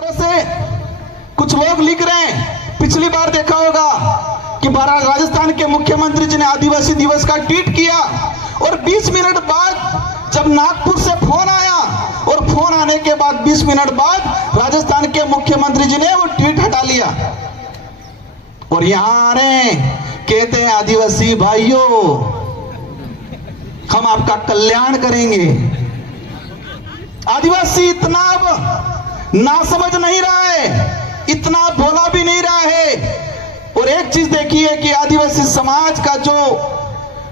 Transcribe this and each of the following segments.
तरह से कुछ लोग लिख रहे हैं, पिछली बार देखा होगा कि राजस्थान के मुख्यमंत्री जी ने आदिवासी दिवस का ट्वीट किया और 20 मिनट बाद जब नागपुर से फोन आया और फोन आने के बाद 20 मिनट बाद राजस्थान के मुख्यमंत्री जी ने वो ट्वीट हटा लिया और यहां आ रहे हैं, कहते हैं आदिवासी भाइयों हम आपका कल्याण करेंगे। आदिवासी इतना अब नासमझ नहीं रहा है, इतना बोला भी नहीं रहा है। और एक चीज देखिए कि आदिवासी समाज का जो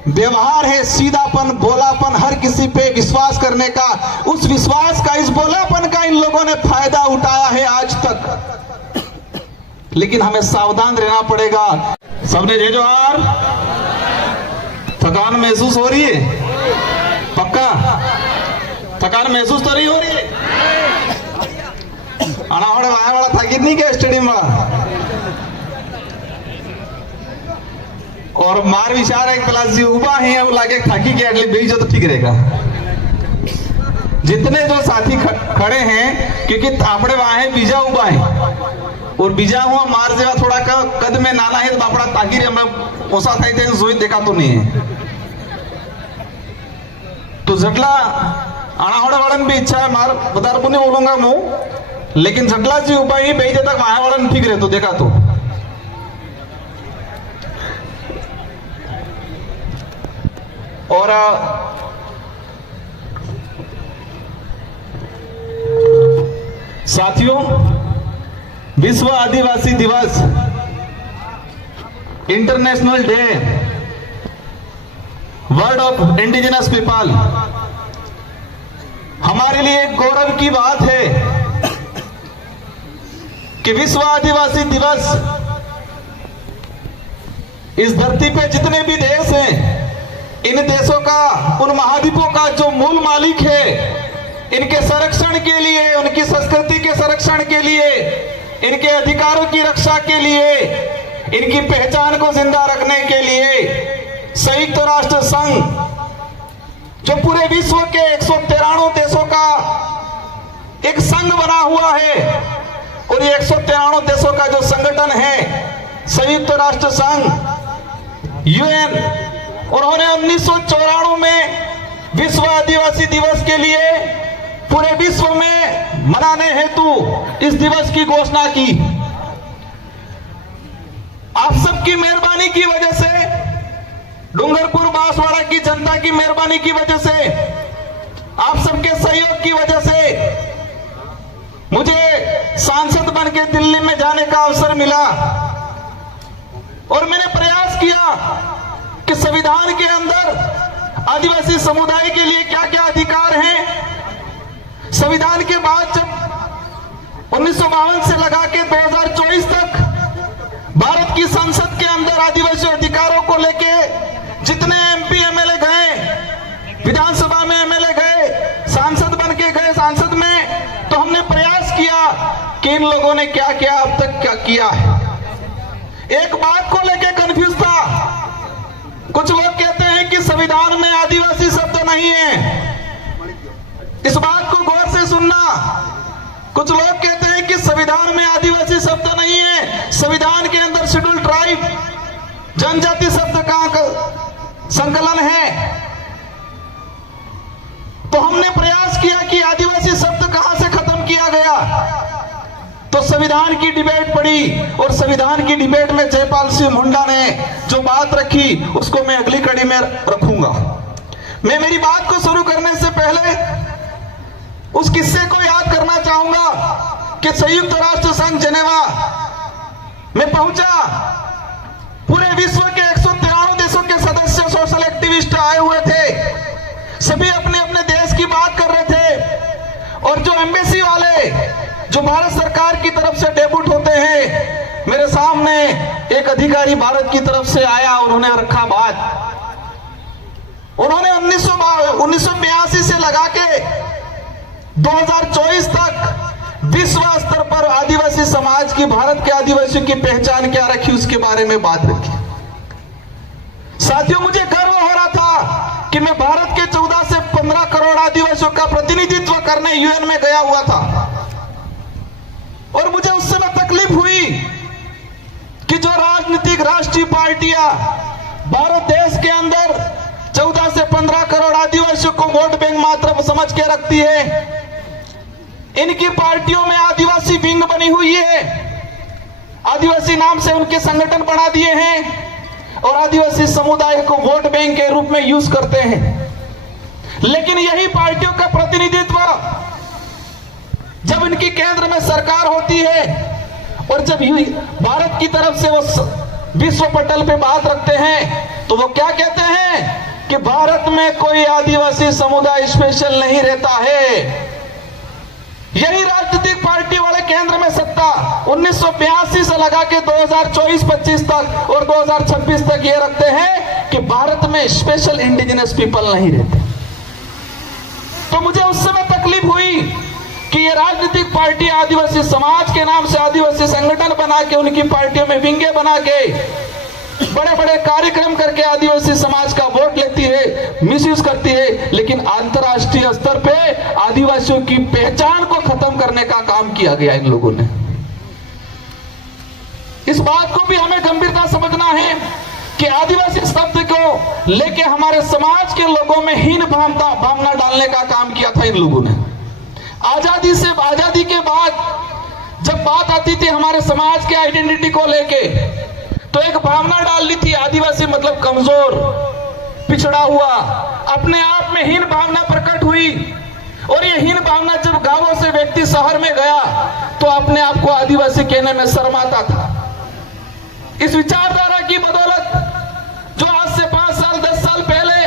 व्यवहार है, सीधापन, भोलापन, हर किसी पे विश्वास करने का, उस विश्वास का, इस भोलापन का इन लोगों ने फायदा उठाया है आज तक। लेकिन हमें सावधान रहना पड़ेगा। सबने जय जोहार। थकान महसूस हो रही है? पक्का थकान महसूस तो नहीं हो रही है? अनावड़े वाया वाला था कितनी क्या स्टेडियम वाला और मार विचार एक क्लास जी उबा है वो लागे थाकी के अगले बेच तो ठीक रहेगा। जितने जो साथी खड़े हैं, क्योंकि आपड़े वहां है बीजा उबा है और बीजा हुआ मार जेवा थोड़ा का कद में नाना है बापड़ा तागिर हमें ओसा था थे जोई देखा तो नहीं है। तो जटला अनावड़े वाड़न भी इच्छा है मार बता रहा नहीं बोलूंगा मुंह, लेकिन जटला जी उबा ही बेच तक वहां वाड़न ठीक रहे तो देखा तो। और साथियों, विश्व आदिवासी दिवस, international day, world of indigenous people, हमारे लिए एक गौरव की बात है कि विश्व आदिवासी दिवस इस धरती पे जितने भी देश हैं, इन देशों का, उन महाद्वीपों का जो मूल मालिक है, इनके संरक्षण के लिए, उनकी संस्कृति के संरक्षण के लिए, इनके अधिकारों की रक्षा के लिए, इनकी पहचान को जिंदा रखने के लिए संयुक्त राष्ट्र संघ जो पूरे विश्व के 193 देशों का एक संघ बना हुआ है, और ये 193 देशों का जो संगठन है संयुक्त राष्ट्र संघ यूएन, उन्होंने 1994 में विश्व आदिवासी दिवस के लिए पूरे विश्व में मनाने हेतु इस दिवस की घोषणा की। आप सबकी मेहरबानी की वजह से, डूंगरपुर बांसवाड़ा की जनता की मेहरबानी की वजह से, आप सबके सहयोग की वजह से मुझे सांसद बन के दिल्ली में जाने का अवसर मिला और मैंने प्रयास किया कि संविधान के अंदर आदिवासी समुदाय के लिए क्या क्या अधिकार हैं। संविधान के बाद जब 1952 से लगा के 2024 तक भारत की संसद के अंदर आदिवासी अधिकारों को लेके जितने एमपी एमएलए गए, विधानसभा में एमएलए गए, सांसद बन के गए सांसद में, तो हमने प्रयास किया कि इन लोगों ने क्या क्या अब तक क्या किया है। एक बात को लेके कंफ्यूज था, कुछ लोग कहते हैं कि संविधान में आदिवासी शब्द नहीं है, इस बात को गौर से सुनना। कुछ लोग कहते हैं कि संविधान में आदिवासी शब्द नहीं है, संविधान के अंदर शेड्यूल ट्राइब, जनजाति शब्द का संकलन है। तो हमने प्रयास किया कि आदिवासी शब्द कहां से खत्म किया गया, तो संविधान की डिबेट पड़ी और संविधान की डिबेट में जयपाल सिंह मुंडा ने जो बात रखी उसको मैं अगली कड़ी में रखूंगा। मैं मेरी बात को शुरू करने से पहले उस किस्से को याद करना चाहूंगा कि संयुक्त राष्ट्र संघ जेनेवा में पहुंचा, पूरे विश्व के 193 देशों के सदस्य, सोशल एक्टिविस्ट आए हुए थे, सभी अपने अपने देश की बात कर रहे थे। और जो एम्बेसी वाले, जो भारत सरकार की तरफ से डेब्यूट होते हैं, मेरे सामने एक अधिकारी भारत की तरफ से आया, उन्होंने रखा बात, उन्होंने 1982 से लगा के 2024 तक विश्व स्तर पर आदिवासी समाज की, भारत के आदिवासियों की पहचान क्या रखी उसके बारे में बात रखी। साथियों, मुझे गर्व हो रहा था कि मैं भारत के 14 से 15 करोड़ आदिवासियों का प्रतिनिधित्व करने यूएन में गया हुआ था। तकलीफ हुई कि जो राजनीतिक राष्ट्रीय पार्टियां भारत देश के अंदर 14 से 15 करोड़ आदिवासियों को वोट बैंक मात्र समझ के रखती है, इनकी पार्टियों में आदिवासी विंग बनी हुई है, आदिवासी नाम से उनके संगठन बना दिए हैं और आदिवासी समुदाय को वोट बैंक के रूप में यूज करते हैं। लेकिन यही पार्टियों का प्रतिनिधित्व जब इनकी केंद्र में सरकार होती है और जब भारत की तरफ से वो विश्व पटल पे बात रखते हैं तो वो क्या कहते हैं कि भारत में कोई आदिवासी समुदाय स्पेशल नहीं रहता है। यही राजनीतिक पार्टी वाले केंद्र में सत्ता 1982 से लगा के 2024-25 तक और 2026 तक ये रखते हैं कि भारत में स्पेशल इंडिजिनस पीपल नहीं रहते। तो मुझे उस समय तकलीफ हुई कि ये राजनीतिक पार्टी आदिवासी समाज के नाम से आदिवासी संगठन बना के उनकी पार्टियों में विंगे बना के बड़े बड़े कार्यक्रम करके आदिवासी समाज का वोट लेती है, मिसयूज करती है, लेकिन अंतर्राष्ट्रीय स्तर पे आदिवासियों की पहचान को खत्म करने का काम किया गया इन लोगों ने। इस बात को भी हमें गंभीरता समझना है कि आदिवासी शब्द को लेके हमारे समाज के लोगों में हीन भावना डालने का काम किया था इन लोगों ने। आजादी के बाद जब बात आती थी हमारे समाज के आइडेंटिटी को लेके तो एक भावना डाल ली थी, आदिवासी मतलब कमजोर, पिछड़ा हुआ, अपने आप में हीन भावना प्रकट हुई। और ये हीन भावना जब गांवों से व्यक्ति शहर में गया तो अपने आप को आदिवासी कहने में शर्माता था। इस विचारधारा की बदौलत जो आज से 5 साल 10 साल पहले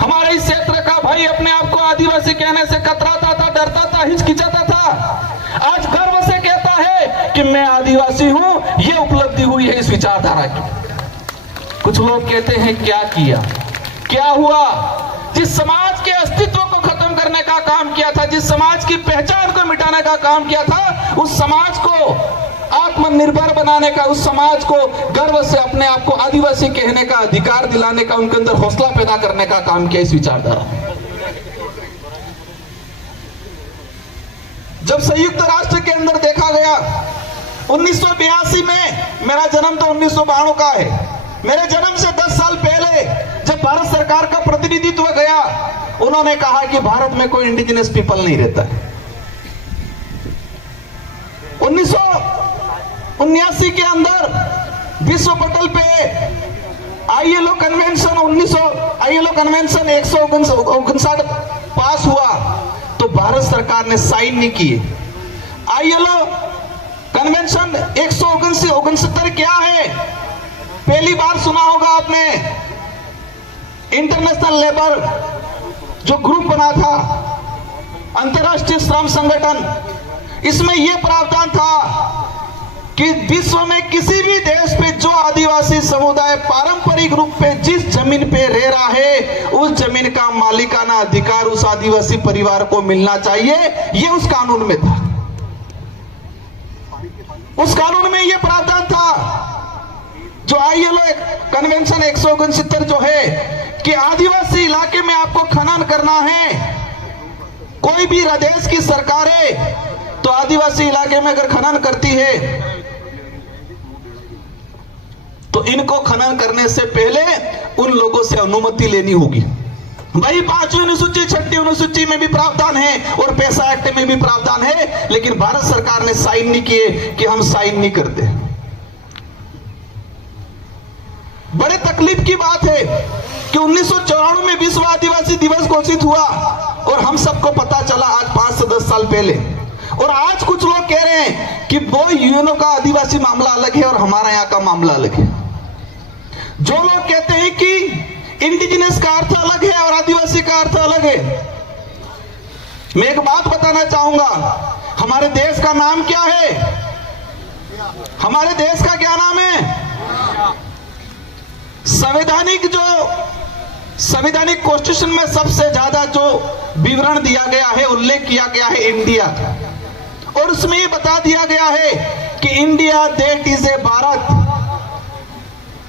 हमारे इस क्षेत्र का भाई अपने आप को आदिवासी कहने से कतराता था, डरता था, हिचकिचाता था, आज गर्व से कहता है कि मैं आदिवासी हूं। यह उपलब्धि हुई है इस विचारधारा की। कुछ लोग कहते हैं क्या किया, क्या हुआ? जिस समाज के अस्तित्व को खत्म करने का काम किया था, जिस समाज की पहचान को मिटाने का काम किया था, उस समाज को आत्मनिर्भर बनाने का, उस समाज को गर्व से अपने आप को आदिवासी कहने का अधिकार दिलाने का, उनके अंदर हौसला पैदा करने का काम किया इस विचारधारा। जब संयुक्त राष्ट्र के अंदर देखा गया 1982 में, मेरा जन्म तो 1992 का है, मेरे जन्म से 10 साल पहले जब भारत सरकार का प्रतिनिधित्व गया, उन्होंने कहा कि भारत में कोई इंडिजिनस पीपल नहीं रहता है। 1979 के अंदर विश्व पटल पे आईएलओ कन्वेंशन 159 पास हुआ तो भारत सरकार ने साइन नहीं किए। आईएलओ कन्वेंशन 169 क्या है? पहली बार सुना होगा आपने। इंटरनेशनल लेबर जो ग्रुप बना था, अंतर्राष्ट्रीय श्रम संगठन, इसमें यह प्रावधान था कि विश्व में किसी भी देश पे जो आदिवासी समुदाय पारंपरिक रूप पे जिस जमीन पे रह रहा है, उस जमीन का मालिकाना अधिकार उस आदिवासी परिवार को मिलना चाहिए। ये उस कानून में था, उस कानून में यह प्रावधान था। जो आईएलओ कन्वेंशन 169 जो है कि आदिवासी इलाके में आपको खनन करना है, कोई भी देश की सरकार है तो आदिवासी इलाके में अगर खनन करती है तो इनको खनन करने से पहले उन लोगों से अनुमति लेनी होगी। भाई 5वीं अनुसूची 6ठी अनुसूची में भी प्रावधान है और पैसा एक्ट में भी प्रावधान है, लेकिन भारत सरकार ने साइन नहीं किए कि हम साइन नहीं करते। बड़े तकलीफ की बात है कि 1994 में विश्व आदिवासी दिवस घोषित हुआ और हम सबको पता चला आज 5 से 10 साल पहले। और आज कुछ लोग कह रहे हैं कि वो यूएनओ का आदिवासी मामला अलग है और हमारा यहाँ का मामला अलग है। जो लोग कहते हैं कि इंडिजिनस का अर्थ अलग है और आदिवासी का अर्थ अलग है, मैं एक बात बताना चाहूंगा, हमारे देश का नाम क्या है? हमारे देश का क्या नाम है? संवैधानिक कॉन्स्टिट्यूशन में सबसे ज्यादा जो विवरण दिया गया है, उल्लेख किया गया है इंडिया, और उसमें ये बता दिया गया है कि India that is a Bharat,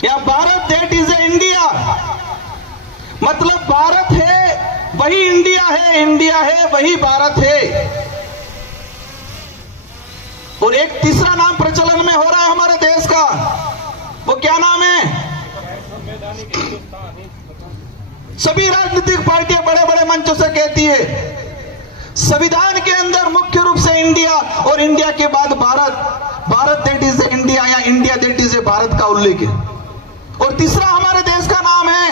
या Bharat that is a India. मतलब भारत है वही इंडिया है, इंडिया है वही भारत है। और एक तीसरा नाम प्रचलन में हो रहा है हमारे देश का, वो क्या नाम है? सभी राजनीतिक पार्टियां बड़े बड़े मंचों से कहती है संविधान के अंदर मुख्य रूप से इंडिया और इंडिया के बाद Bharat, Bharat that is India या इंडिया दैट इज भारत का उल्लेख है। और तीसरा हमारे देश का नाम है,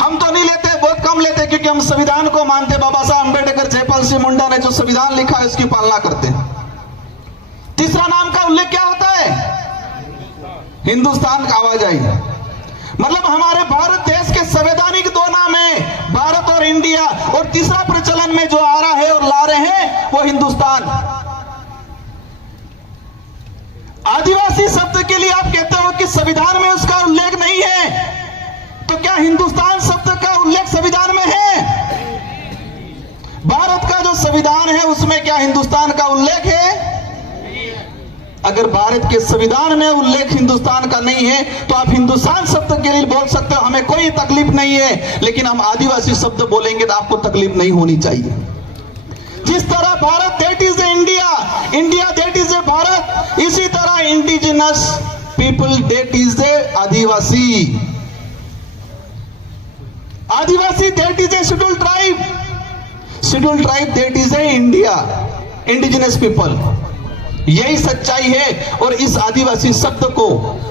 हम तो नहीं लेते, बहुत कम लेते, क्योंकि हम संविधान को मानते। बाबा साहब अंबेडकर, जयपाल सिंह मुंडा ने जो संविधान लिखा है उसकी पालना करते हैं। तीसरा नाम का उल्लेख क्या होता है? हिंदुस्तान का आवाज आई। मतलब हमारे भारत देश के संवैधानिक दो नाम हैं, भारत और इंडिया, और तीसरा प्रचलन में जो आ रहा है और ला रहे हैं वो हिंदुस्तान। आदिवासी शब्द के लिए आप कहते हो कि संविधान में उसका उल्लेख नहीं है, तो क्या हिंदुस्तान शब्द का उल्लेख संविधान में है? भारत का जो संविधान है उसमें क्या हिंदुस्तान का उल्लेख है? अगर भारत के संविधान में उल्लेख हिंदुस्तान का नहीं है तो आप हिंदुस्तान शब्द के लिए बोल सकते हो, हमें कोई तकलीफ नहीं है, लेकिन हम आदिवासी शब्द बोलेंगे तो आपको तकलीफ नहीं होनी चाहिए। जिस तरह Bharat that is India, India that is Bharat, इसी तरह indigenous people that is Adivasi, Adivasi that is A scheduled tribe, scheduled tribe that is a India, indigenous people. यही सच्चाई है। और इस आदिवासी शब्द को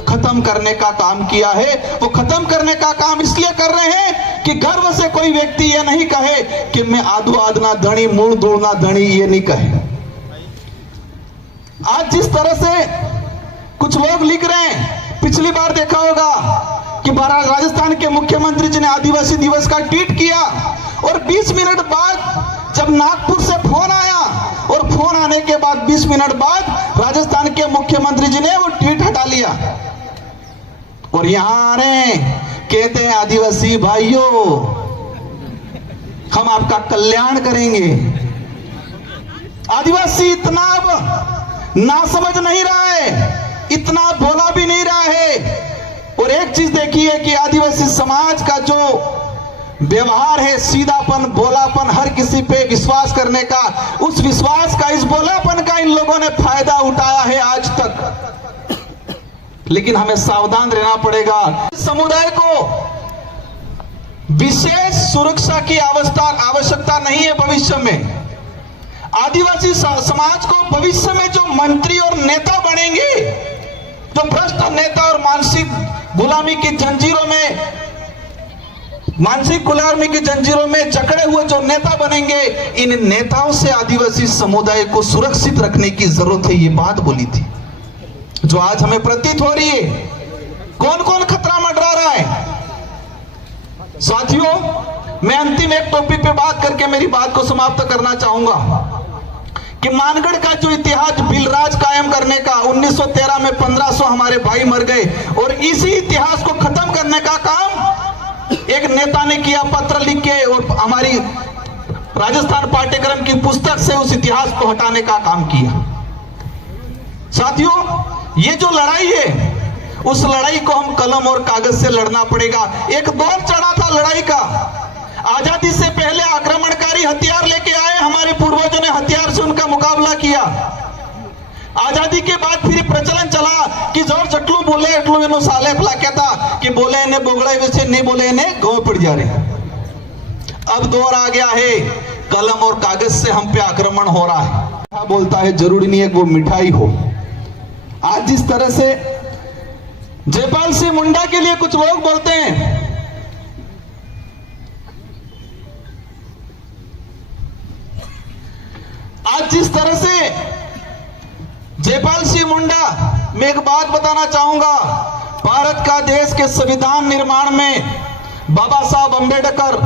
खत्म करने का काम किया है। वो खत्म करने का काम इसलिए कर रहे हैं कि गर्व से कोई व्यक्ति ये नहीं कहे कि मैं आदू आदना धनी, मूल दूड़ना धनी, ये नहीं कहे। आज जिस तरह से कुछ लोग लिख रहे हैं, पिछली बार देखा होगा कि राजस्थान के मुख्यमंत्री जी ने आदिवासी दिवस का ट्वीट किया और 20 मिनट बाद जब नागपुर से फोन आया और फोन आने के बाद 20 मिनट बाद राजस्थान के मुख्यमंत्री जी ने वो ट्वीट हटा लिया और यहां आ रहे हैं, कहते हैं आदिवासी भाइयों हम आपका कल्याण करेंगे। आदिवासी इतना अब ना समझ नहीं रहा है, इतना बोला भी नहीं रहा है। और एक चीज देखिए कि आदिवासी समाज का जो व्यवहार है, सीधापन, भोलापन, हर किसी पे विश्वास करने का, उस विश्वास का, इस भोलापन का इन लोगों ने फायदा उठाया है आज तक। लेकिन हमें सावधान रहना पड़ेगा। समुदाय को विशेष सुरक्षा की आवश्यकता नहीं है भविष्य में। आदिवासी समाज को भविष्य में जो मंत्री और नेता बनेंगे, जो भ्रष्ट नेता और मानसिक गुलामी की जंजीरों में जकड़े हुए जो नेता बनेंगे, इन नेताओं से आदिवासी समुदाय को सुरक्षित रखने की जरूरत है। ये बात बोली थी जो आज हमें प्रतीत हो रही है। कौन कौन खतरा मंडरा रहा है? साथियों, मैं अंतिम एक टॉपिक पे बात करके मेरी बात को समाप्त करना चाहूंगा कि मानगढ़ का जो इतिहास बिलराज कायम करने का, 1913 में 1500 हमारे भाई मर गए, और इसी इतिहास को खत्म करने का काम एक नेता ने किया, पत्र लिख के, और हमारी राजस्थान पाठ्यक्रम की पुस्तक से उस इतिहास को हटाने का काम किया। साथियों, ये जो लड़ाई है, उस लड़ाई को हम कलम और कागज से लड़ना पड़ेगा। एक दौर चढ़ा था लड़ाई का। आजादी से पहले आक्रमणकारी हथियार लेके आए, हमारे पूर्वजों ने हथियार से उनका मुकाबला किया। आजादी के बाद फिर प्रचलन चला कि जोर जटलू बोले एटलू एनो साले फला कहता कि बोले इन्हें बोगड़े वैसे नहीं बोले इन्हें गाँव पड़ जा रहे। अब दौर आ गया है कलम और कागज से हम पे आक्रमण हो रहा है। बोलता है जरूरी नहीं है कि वो मिठाई हो। आज जिस तरह से जयपाल सिंह मुंडा के लिए कुछ लोग बोलते हैं, आज जिस तरह से जयपाल सिंह मुंडा, मैं एक बात बताना चाहूंगा, भारत का देश के संविधान निर्माण में बाबा साहब अंबेडकर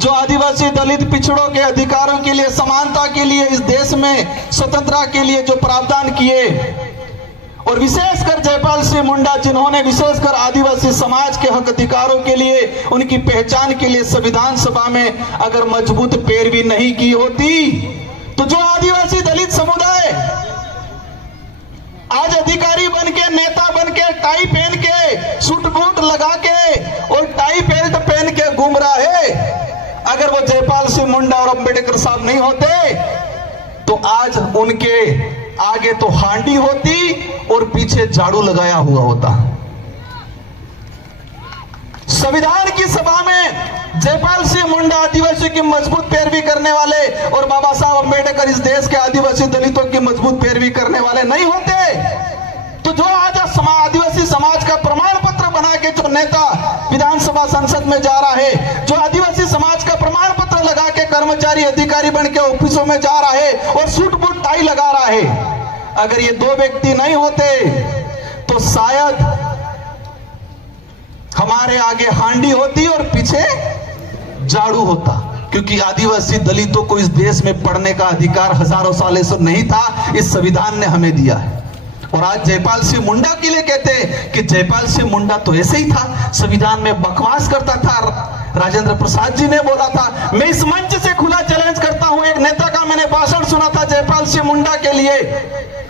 जो आदिवासी दलित पिछड़ों के अधिकारों के लिए, समानता के लिए, इस देश में स्वतंत्रता के लिए जो प्रावधान किए, और विशेषकर जयपाल सिंह मुंडा जिन्होंने विशेषकर आदिवासी समाज के हक अधिकारों के लिए, उनकी पहचान के लिए संविधान सभा में अगर मजबूत पैरवी नहीं की होती तो जो आदिवासी दलित समुदाय आज अधिकारी बनके, नेता बनके, टाई पहन के, सूट बूट लगा के और टाई बेल्ट पहन के घूम रहा है, अगर वो जयपाल सिंह मुंडा और अंबेडकर साहब नहीं होते तो आज उनके आगे तो हांडी होती और पीछे झाड़ू लगाया हुआ होता। संविधान की सभा में जयपाल सिंह मुंडा आदिवासियों की मजबूत पैरवी करने वाले और बाबा साहब अंबेडकर इस देश के आदिवासी दलितों की मजबूत पैरवी करने वाले नहीं होते तो जो आज आदिवासी समाज का प्रमाण पत्र बना के जो नेता विधानसभा संसद में जा रहा है, जो आदिवासी समाज का प्रमाण पत्र लगा के कर्मचारी अधिकारी बन के ऑफिसों में जा रहा है और सूट बूट टाई लगा रहा है, अगर ये दो व्यक्ति नहीं होते तो शायद हमारे आगे हांडी होती और पीछे झाड़ू होता। क्योंकि आदिवासी दलितों को इस देश में पढ़ने का अधिकार हजारों सालों से नहीं था, इस संविधान ने हमें दिया है। और आज जयपाल सिंह मुंडा के लिए कहते हैं कि जयपाल सिंह मुंडा तो ऐसे ही था, संविधान में बकवास करता था। राजेंद्र प्रसाद जी ने बोला था, मैं इस मंच से खुला चैलेंज करता हूं, एक नेता का मैंने भाषण सुना था जयपाल सिंह मुंडा के लिए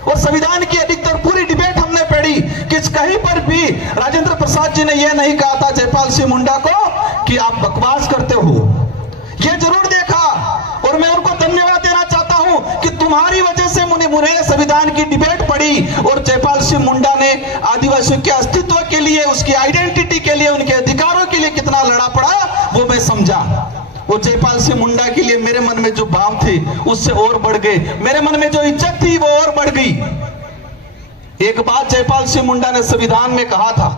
और संविधान की अधिकतर पूरी डिबेट हमने पढ़ी कि कहीं पर भी राजेंद्र प्रसाद जी ने यह नहीं कहा था जयपाल सिंह मुंडा को कि आप बकवास करते हो। यह जरूर देखा और मैं उनको धन्यवाद देना चाहता हूं कि तुम्हारी वजह से मुझे संविधान की डिबेट पढ़ी और जयपाल सिंह मुंडा ने आदिवासियों के अस्तित्व के लिए, उसकी आइडेंटिटी के लिए, उनके अधिकारों के लिए कितना लड़ा पड़ा वो मैं समझा। और जयपाल सिंह मुंडा के लिए मेरे मन में जो भाव थे उससे और बढ़ गए, मेरे मन में जो इज्जत थी वो और बढ़ गई। एक बात जयपाल सिंह मुंडा ने संविधान में कहा था,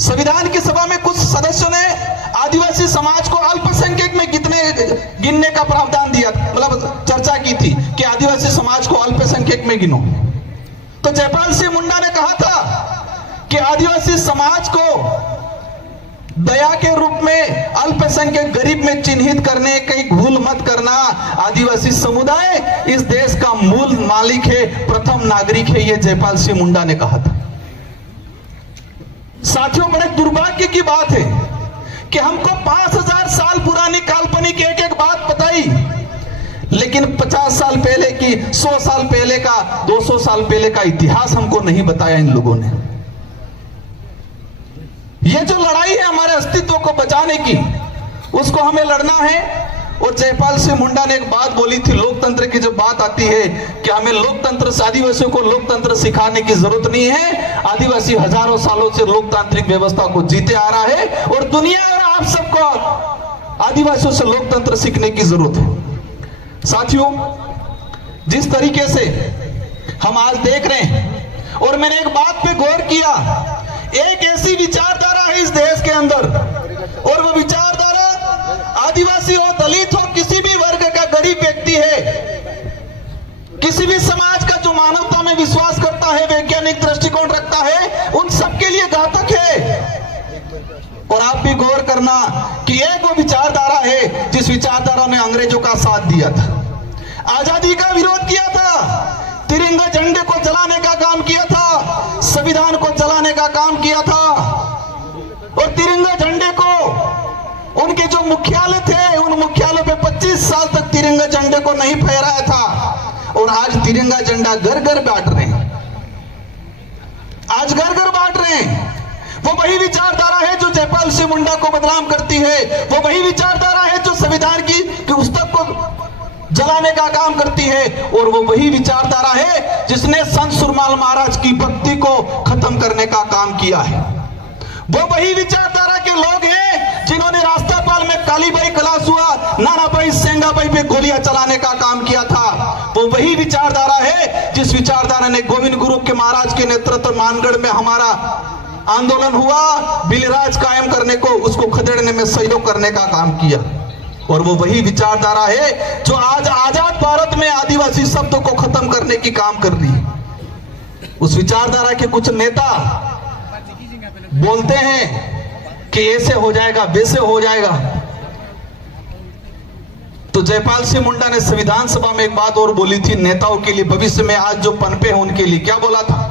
संविधान की सभा में कुछ सदस्यों ने आदिवासी समाज को अल्पसंख्यक में गिनने का प्रावधान दिया, मतलब चर्चा की थी कि आदिवासी समाज को अल्पसंख्यक में गिनो। तो जयपाल सिंह मुंडा ने कहा था कि आदिवासी समाज को दया के रूप में अल्पसंख्यक गरीब में चिन्हित करने कहीं भूल मत करना। आदिवासी समुदाय इस देश का मूल मालिक है, प्रथम नागरिक है, यह जयपाल सिंह मुंडा ने कहा था। साथियों, बड़े दुर्भाग्य की बात है कि हमको 5000 साल पुरानी काल्पनिक एक एक बात बताई, लेकिन 50 साल पहले की, 100 साल पहले का, 200 साल पहले का इतिहास हमको नहीं बताया इन लोगों ने। यह जो लड़ाई है हमारे अस्तित्व को बचाने की, उसको हमें लड़ना है। और जयपाल सिंह मुंडा ने एक बात बोली थी, लोकतंत्र की जब बात आती है कि हमें लोकतंत्र, आदिवासियों को लोकतंत्र सिखाने की जरूरत नहीं है, आदिवासी हजारों सालों से लोकतांत्रिक व्यवस्था को जीते आ रहा है और दुनिया और आप सबको आदिवासियों से लोकतंत्र सीखने की जरूरत है। साथियों, जिस तरीके से हम आज देख रहे हैं, और मैंने एक बात पे गौर किया, एक ऐसी विचारधारा है इस देश के अंदर, और वो विचारधारा आदिवासी हो, दलित हो, किसी भी वर्ग का गरीब व्यक्ति है, किसी भी समाज का जो मानवता में विश्वास करता है, वैज्ञानिक दृष्टिकोण रखता है, उन सबके लिए घातक है। और आप भी गौर करना कि एक वो विचारधारा है जिस विचारधारा ने अंग्रेजों का साथ दिया था, आजादी का विरोध किया था, तिरंगा झंडे को जलाने का काम किया था, संविधान को जलाने का काम किया था। और तिरंगा झंडे को, उनके जो मुख्यालय थे, उन मुख्यालय पे 25 साल तक तिरंगा झंडे को नहीं फहराया था। और आज तिरंगा झंडा घर घर बांट रहे हैं, आज घर घर बांट रहे हैं। वो वही विचारधारा है जो जयपाल सिंह मुंडा को बदनाम करती है, वो वही विचारधारा है जो संविधान की पुस्तक को जलाने का काम करती है, और वो वही विचारधारा है जिसने संत सुरमाल महाराज की भक्ति को खत्म करने का काम किया है। वो वही विचारधारा के लोग हैं जिन्होंने रास्तापाल में कालीबाई कलासुआ, नानाबाई, सेंगाबाई पे गोलियां चलाने का काम किया था। वो वही विचारधारा है जिस विचारधारा ने गोविंद गुरु के महाराज के नेतृत्व मानगढ़ में हमारा आंदोलन हुआ, बिलराज कायम करने को, उसको खदेड़ने में सहयोग करने का काम किया। और वो वही विचारधारा है जो आज आजाद भारत में आदिवासी शब्द को खत्म करने की काम कर रही है। उस विचारधारा के कुछ नेता बोलते हैं कि ऐसे हो जाएगा, वैसे हो जाएगा। तो जयपाल सिंह मुंडा ने संविधान सभा में एक बात और बोली थी नेताओं के लिए, भविष्य में आज जो पनपे हैं उनके लिए, क्या बोला था?